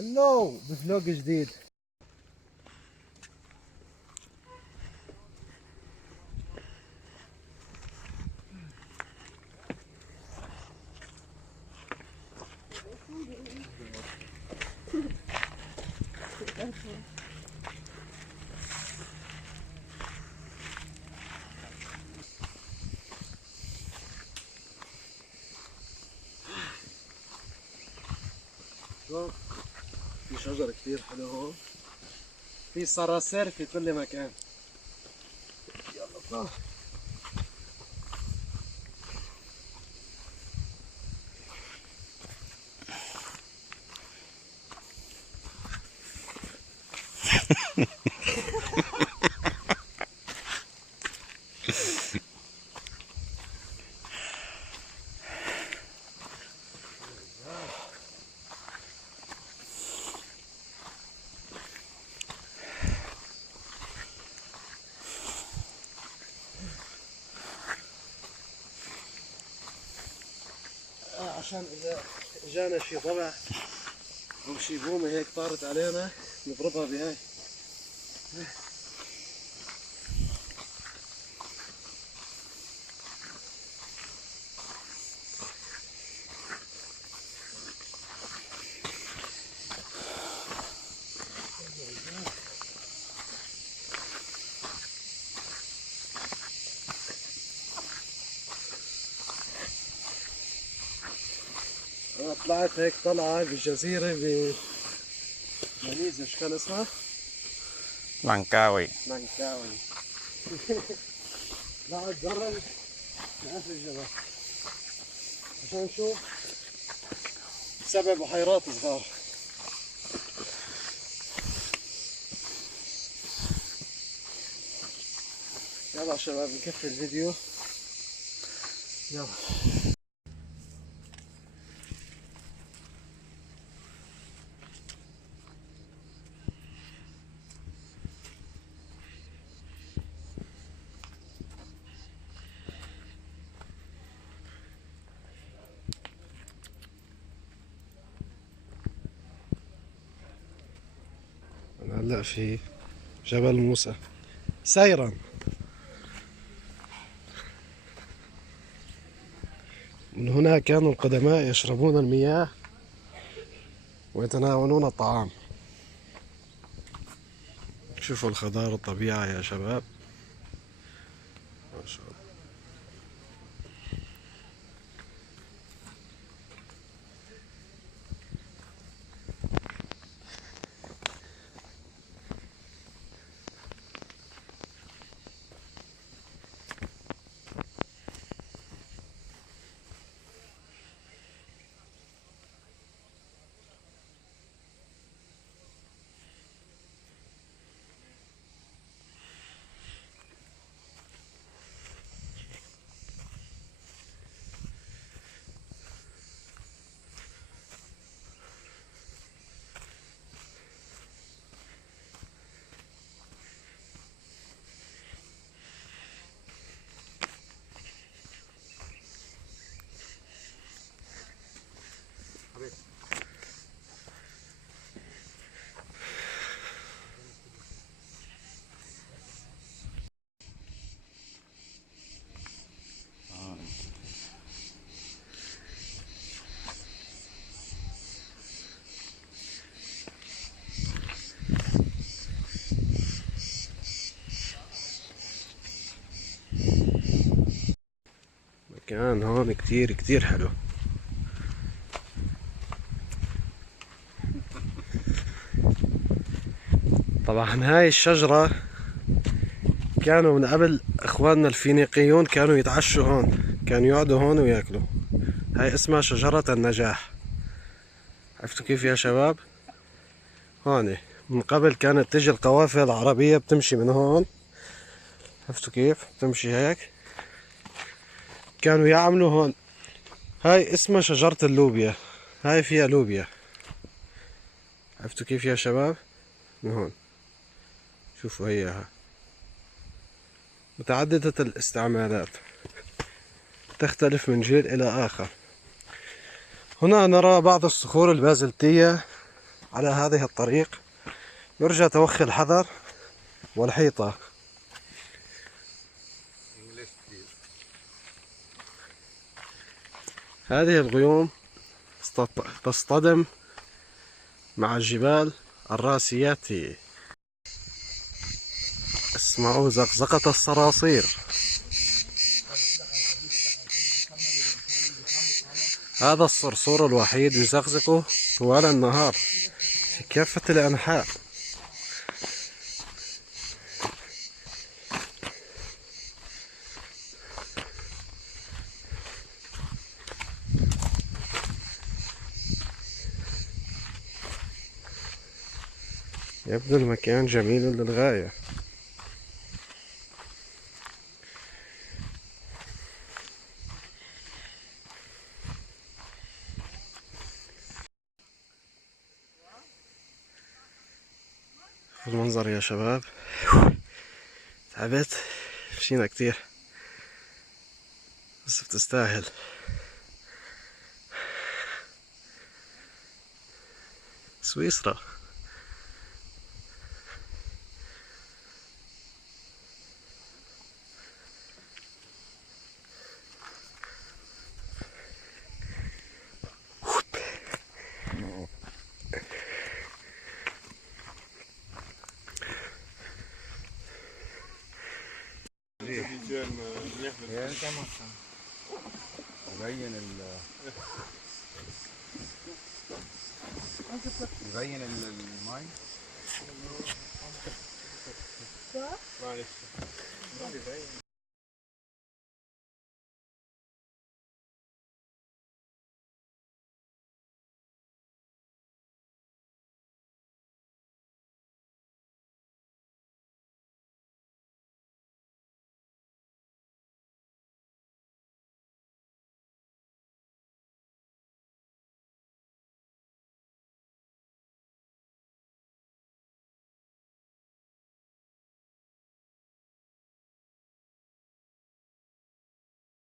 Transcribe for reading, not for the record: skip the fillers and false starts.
هلو بفلوج جديد. شوف، في شجر كثير حلو هون، في صراصير في كل مكان. يلا اطلع. عشان اذا اجانا شي ضبع او شي بومه هيك طارت علينا نضربها بهاي. أنا طلعت هيك طلعة بجزيرة بماليزيا، شو كان اسمها؟ لانكاوي. لانكاوي. طلعت برا لآخر الجبل عشان نشوف 7 بحيرات صغار. يلا شباب نكفي الفيديو. يلا. هلا في جبل موسى سيرا. من هنا كانوا القدماء يشربون المياه ويتناولون الطعام. شوفوا الخضار الطبيعة يا شباب، ما شاء الله. مكان هون كتير كتير حلو. طبعا هاي الشجرة كانوا من قبل اخواننا الفينيقيون كانوا يتعشوا هون، كانوا يقعدوا هون وياكلوا. هاي اسمها شجرة النجاح. عرفتوا كيف يا شباب؟ هون من قبل كانت تجي القوافل العربية بتمشي من هون. عرفتوا كيف؟ بتمشي هيك، كانوا يعملوا هون. هاي اسمها شجرة اللوبيا، هاي فيها لوبيا. عرفتوا كيف يا شباب؟ من هون شوفوا هيها متعددة الاستعمالات، تختلف من جيل إلى آخر. هنا نرى بعض الصخور البازلتية على هذه الطريق يرجى توخي الحذر والحيطة. هذه الغيوم تصطدم مع الجبال الراسيات. اسمعوا زقزقة الصراصير. هذا الصرصور الوحيد يزقزق طوال النهار في كافة الأنحاء. يبدو المكان جميل للغاية. المنظر يا شباب، تعبت، مشينا كتير بس بتستاهل. سويسرا. يبين الماي. معلش